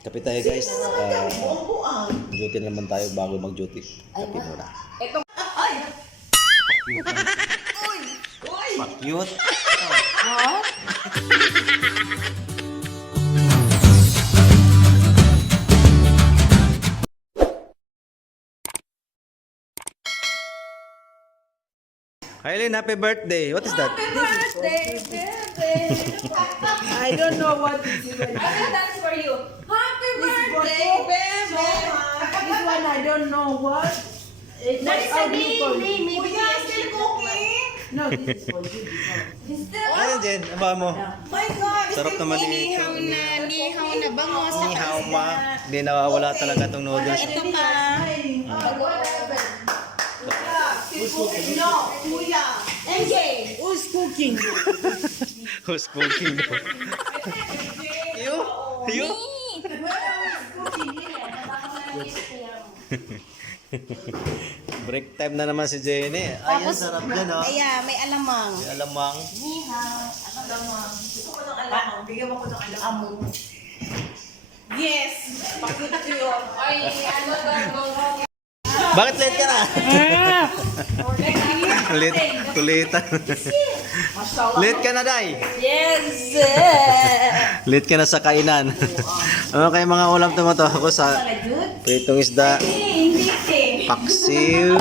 Kape tayo guys. Duty naman tayo bago mag-duty. Kape muna. Etong... Ay! Pakyut. What? Eileen, happy birthday. What is that? Happy birthday, baby! I don't know what this is. I will dance for you. Happy birthday, baby! This one I don't know what. That is a name. Maybe still cooking. No, this is for you. Ano Jen? Aba mo? My God! Sarap naman ito. Nihaw na bango sa Nihaw ma. Hindi nawawala talaga tong noodles. Ito pa. No, Kuya. MJ. Who's cooking? Who's cooking? You? You? Break time na naman si Jenny. Ay, ang sarap dyan, oh. Ayan, may alamang. May alamang. Gusto ko ng alamang. Bigyan mo ko ng alamang. Yes! Pakita ko yun. Ay, ano ba? Bakit late ka na? Kulitan. Late ka na, Day. Yes! Late ka na sa kainan. Ano kayo mga ulam tumato ako sa pritong isda, paksiw,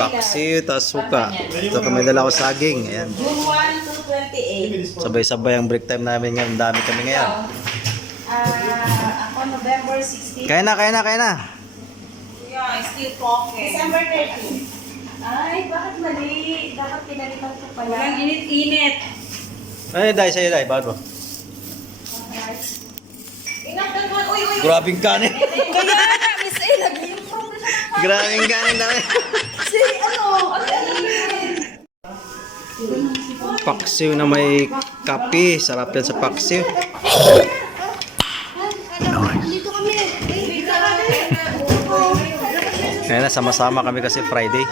paksiw, tapos suka. Ito kami dala ko saging. Ayan. June 1 to 28. Sabay-sabay ang break time namin ngayon. Ang dami kami ngayon. Ako November 16. Kaya na. Yeah, still talking. December 13. Ay, bakit mali? Dapat pinalitan ko pala. Walang init-init. Ay, Day, sa'yo, Day. Bakit mo? Ingat mo. Uy. Grabing kanin. Kaya na, Miss A, nag-improve na siya. Grabing kanin dami. Si, Paksiw na may kape. Sarap yan sa paksiw. Dito kami. Kaya na, sama-sama kami kasi Friday.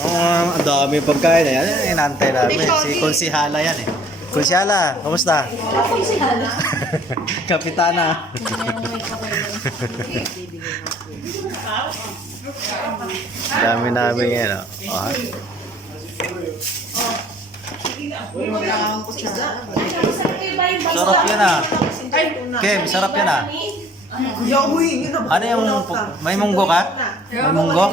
Ang dami pagkain eh. Yan, inantay namin. Si Konsihala yan eh. Konsihala, kamusta? Kapitana. Dami namin yan. Oh. Sarap yan ah. Kim, sarap yan ah. Ano yung may munggo ka? May munggo?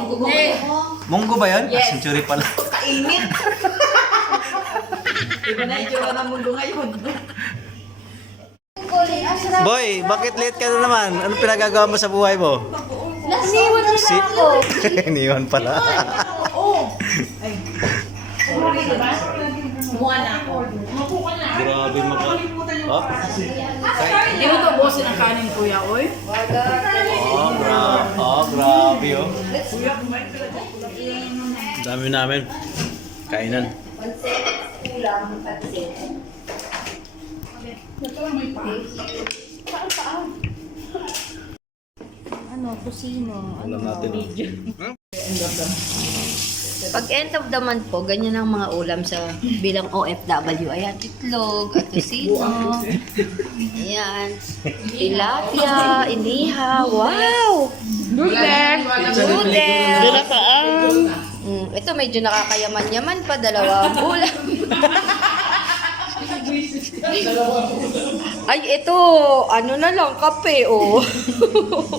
Munggo ba yun? Yes. Century pala. Kainit. Iba na yung tsura ng mundo ngayon. Boy, bakit late ka na naman? Ano pinagagawa mo sa buhay mo? Nasiwan na Si ako. Iniwan pala. Oo. Ay. Kumuha na ako. Grabe maka... Oh, Hindi mo to bosin ang kanin, kuya, oy? grabe oh. Dami namin. Kainan. Ano, kusino. Alam natin. Pag end of the month po, ganyan ang mga ulam sa bilang OFW. Ayan, itlog, atusino. Ayan, tilapia, inihaw. Wow! Noodle! Ito medyo nakakayaman-yaman pa, dalawang ulam. Ay, ito, ano na lang, kape, oh.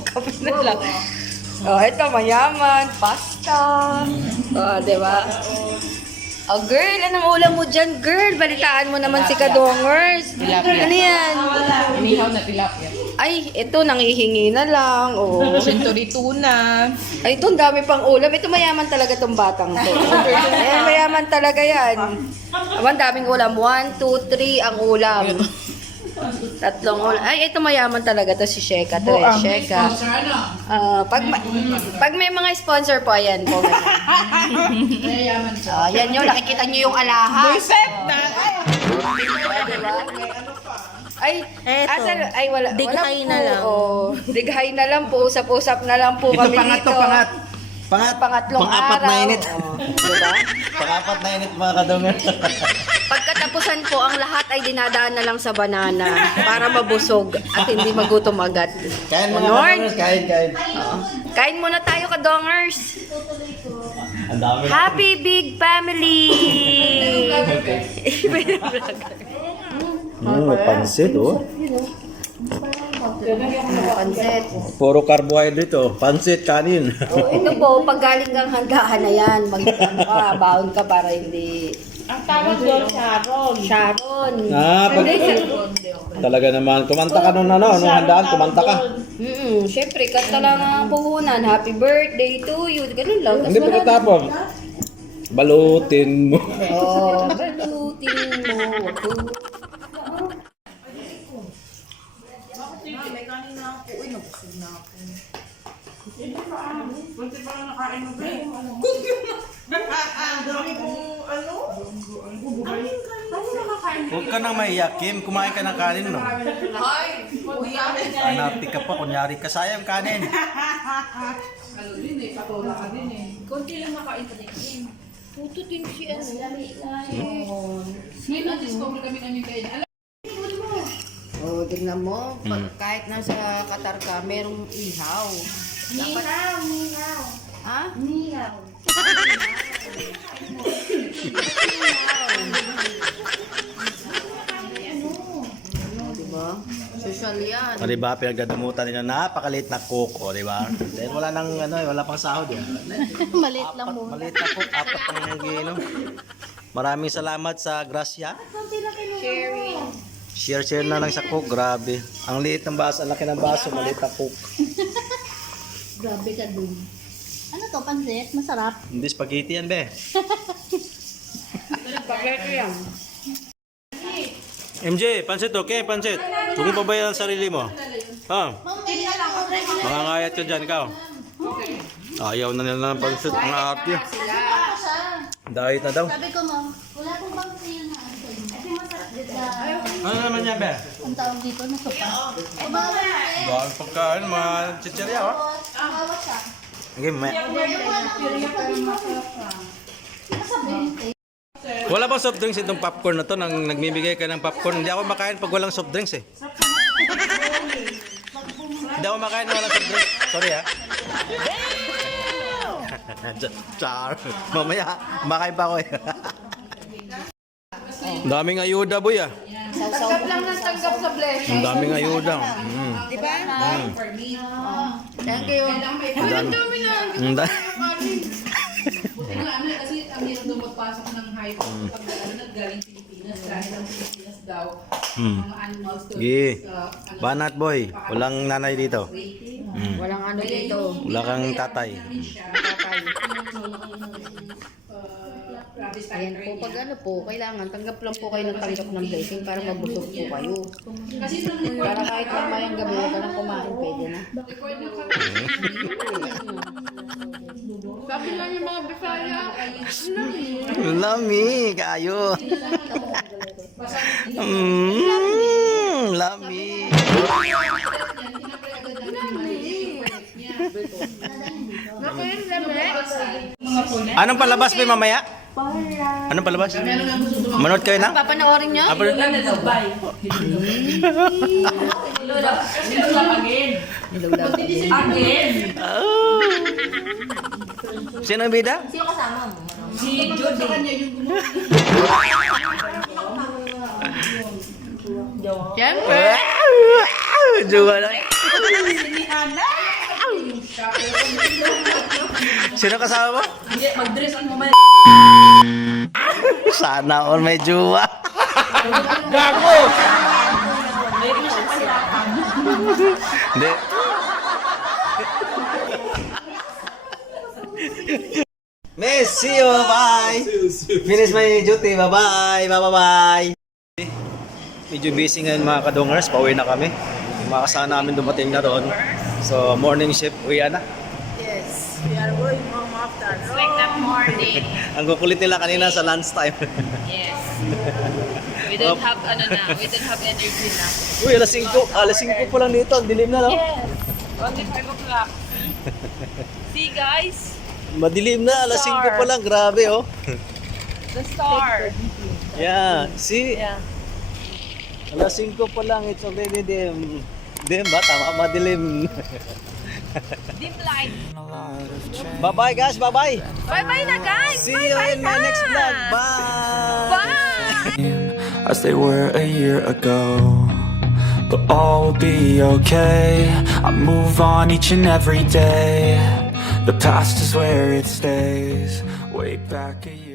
Kape na lang. Oh, ito, mayaman, pasta. Oh, di ba? Oh, girl, anong ulam mo dyan, girl? Balitaan mo naman si Kadongers. Tilapia. Ano yan? Inihaw na tilapia. Ay, ito, nangihingi na lang. Oh. Century tuna. Ay, ito, ang dami pang ulam. Ito, mayaman talaga tong batang to. Ayan, mayaman talaga yan. Ang daming ulam. 1, 2, 3 ang ulam. Tatlong ulam. Ay, ito mayaman talaga to si Sheka. To eh, Sheka. Pag may mga sponsor po, ayan po. Ayan yun, nakikita nyo yung alahas. Buset na! Diba? Ay, Eto. ay wala. Dighay wala na po. lang. Oh, dighay na lang po. Usap-usap na lang po Ito kami dito. Pangatlong Pangatlong pang-apat na araw. init. Oh, diba? Pang-apat na init mga kadungan. Pagkatapos katapusan po, ang lahat ay dinadaan na lang sa banana para mabusog at hindi magutom agad. Kain mga Lord. kadongers, kain. Kain muna tayo, kadongers. Ang dami. Happy big family! May pansit, oh. Pansit. Puro carbohydrate, oh. Pansit, kanin. Ito po, pag galing kang handaan na yan, baon ka para hindi... Ang tawag doon, Sharon. Sharon. Pag, talaga naman. Kumanta ka nung handaan, kumanta ka. Siyempre, kanta lang ang puhunan. Happy birthday to you. Ganun lang. Hindi pa katapon. Balutin mo. Oh, balutin mo. May kanina ako. Uy, nabusog na ako. Ang dami kong ano? Huwag ka nang maiyak, Kim. Kumain ka ng kanin, no? Ay, kuya. Anati ka pa, kunyari ka. Sayang kanin. Konti lang makain pa din. Puto din si ano. Ngayon na-discover kami namin kayo. Oh, tignan mo. Kahit nasa Qatar ka, merong ihaw. Nihaw. Ha? Nihaw. Diba? Social yan. O, diba, pinagdadamutan nila napakaliit na cook, o, diba? Dahil wala nang, wala pang sahod, yan. Maliit lang mo. Maliit na cook, apat ang ginom. Maraming salamat sa grasya. Share na lang sa cook, grabe. Ang liit ng baso, ang laki ng baso, maliit na cook. Grabe ka dun. Ano to, pansit? Masarap. Hindi spaghetti yan, be. Spaghetti yan. MJ, pansit, okay? Pansit. Huwag mo pabayaan ang sarili mo. Ha? Mga ngayat ka dyan, ikaw. Ayaw na nila ng pansit. Ang arte. Diet na daw. Sabi ko, ma'am, wala akong bang sale na ano. Kasi masarap dito. Ano naman yan, be? Ang tawag dito na sopa. Umawa na eh. Dahil pagkain, mga chichirya, oh. Umawa siya. Okay, may. Masabing. Wala bang soft drinks itong popcorn na to? Nang nagbibigay ka ng popcorn. Hindi ako makain pag walang soft drinks, eh. Hindi ako makain na walang soft drinks. Sorry, ha? Char. Mamaya, makain pa ako, eh. Ang daming ayuda, boy, ah. Tanggap lang ng tanggap sa blessing. Ang daming ayuda. Diba? Thank you. Ang dami. Ang dami. Buti nga ano kasi ang hirap daw magpasok ng hype pag galing Pilipinas dahil ang Pilipinas daw mga animals to Banat, boy. Walang nanay dito. Walang ano dito. Wala kang tatay. Tatay. Ayan po, pag ano po, kailangan tanggap lang po kayo ng tanggap ng blessing para mabusog po kayo. Para kahit mamayang gabi, huwag ka nang kumain, pwede na. sabi lang yung mga Bisaya Lami, kayo. Lami. Anong palabas ba mamaya? Anong palabas? Manood kayo na? Papanoorin nyo? Sino ang bida? Sino kasama mo? si Judy Siyempre. Juga na. Sino kasama mo? hindi mag-dress ang mamaya Sana all may juwa. Gago! Hindi. Miss, see you. Bye. Finish my duty. Bye-bye. Bye-bye. Medyo busy ngayon mga kadongers. Pauwi na kami. Yung mga kasama namin dumating na doon. So, morning shift. Uwi na. Yes, we are going home after. like that morning Ang kukulit nila kanina sa lunch time. yes we don't have we don't have energy na Uy, alas 5. Alas 5 pa lang dito. Ang dilim na, no? yes only 5 o'clock see guys Madilim na. Alas 5 pa lang. Grabe, oh. the star Yeah, see? Yeah. Alas 5 pa lang, it's already dim. Dim ba? Tama, madilim. Dim light. Bye-bye guys, bye-bye. Bye-bye na, guys. See you in my next vlog. Bye. Bye. As they were a year ago. But all will be okay. I move on each and every day. The past is where it stays. Way back a year